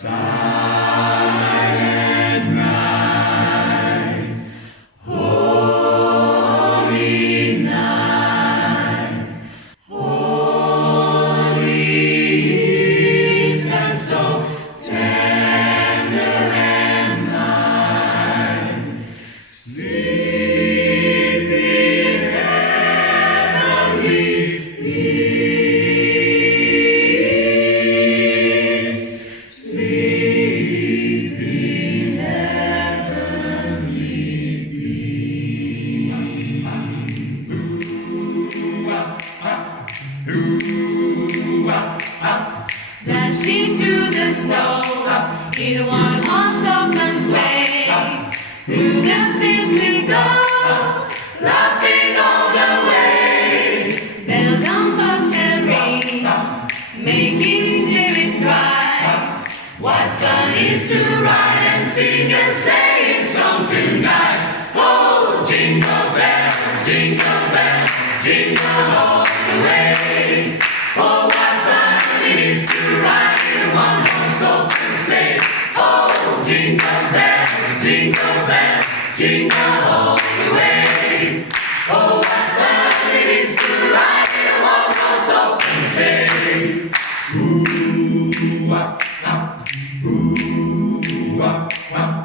Silent night, holy night, holy eve, and so tender and mild, sleeping heavenly peace, sleeping heavenly peace. Dashing through the snow in a one-horse open sleigh, through the fields we go, laughing all the way. Bells on bobs and ring, making spirits bright. What fun is to ride and sing a sleighing song tonight. Oh, jingle bells, jingle all the way. Oh, what fun it is to ride in a one-horse open sleigh. Oh, jingle bells, jingle all the way. Oh, what fun it is to ride in a one-horse open sleigh. Ooh, wah, ah, ooh, wah, ah.